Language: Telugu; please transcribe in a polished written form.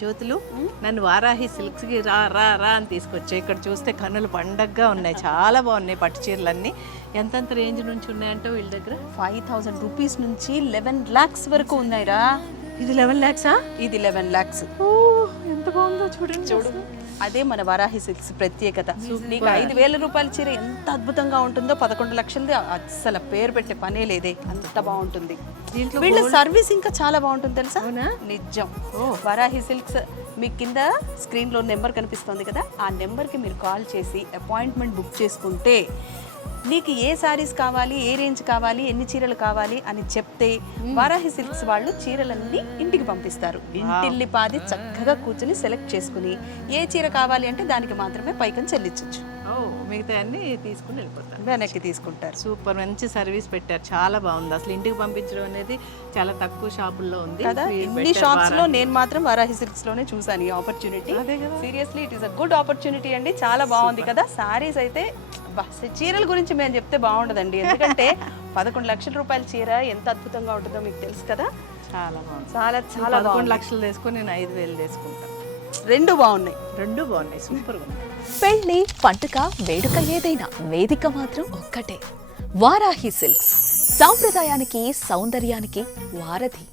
జ్యోతులు నన్ను వారాహి సిల్క్స్కి రా రా రా అని తీసుకొచ్చా. ఇక్కడ చూస్తే కన్నులు పండగగా ఉన్నాయి, చాలా బాగున్నాయి పట్టు చీరలన్నీ. ఎంతెంత రేంజ్ నుంచి ఉన్నాయంటే వీళ్ళ దగ్గర 5,000 రూపీస్ నుంచి 11 lakhs వరకు ఉన్నాయిరా. ఇది 11 lakhs? ఇది 11 lakhs. ఎంత బాగుందో చూడండి. చూడు, అదే మన వారాహి సిల్క్స్ ప్రత్యేకత. నీకు 5,000 రూపాయల చీర ఎంత అద్భుతంగా ఉంటుందో 11 లక్షలది అస్సలు పేరు పెట్టే పనే లేదే, అంత బాగుంటుంది. వీళ్ళ సర్వీస్ ఇంకా చాలా బాగుంటుంది తెలుసా. నిజం. వారాహి సిల్క్స్ మీ కింద స్క్రీన్ లో నెంబర్ కనిపిస్తుంది కదా, ఆ నెంబర్ కి మీరు కాల్ చేసి అపాయింట్మెంట్ బుక్ చేసుకుంటే నీకు ఏ సారీస్ కావాలి, ఏ రేంజ్ కావాలి, ఎన్ని చీరలు కావాలి అని చెప్తే వారాహి సిల్క్స్ వాళ్ళు చీరలన్నీ ఇంటికి పంపిస్తారు. ఇంటిల్లిపాది చక్కగా కూర్చుని సెలెక్ట్ చేసుకుని ఏ చీర కావాలి అంటే దానికి మాత్రమే పైకం చెల్లించవచ్చు. మిగతా అన్ని తీసుకుని వెళ్ళిపోతారు, వెనక్కి తీసుకుంటారు. సూపర్, మంచి సర్వీస్ పెట్టారు, చాలా బాగుంది. అసలు ఇంటికి పంపించడం అనేది చాలా తక్కువ షాపుల్లో ఉంది కదా. ఇన్ని షాప్స్ లో నేను మాత్రం వారాహి సిల్క్స్ లోనే చూసాను ఈ opportunity. Seriously it is a good opportunity అండి, చాలా బాగుంది కదా. సారీస్ అయితే చీరల గురించి మేము చెప్తే బాగుండదండి, ఎందుకంటే 11 లక్షల రూపాయల చీర ఎంత అద్భుతంగా ఉంటుందో మీకు తెలుసు కదా. చాలా బాగుంది, చాలా చాలా 11 లక్షలు తీసుకొని నేను 5,000 తీసుకుంటాను. రెండు బాగున్నాయి, సూపర్గా ఉన్నాయి. పెళ్లి, పండుగ, వేడుక ఏదైనా వేదిక మాత్రం ఒక్కటే. వారాహి సిల్క్స్, సాంప్రదాయానికి సౌందర్యానికి వారధి.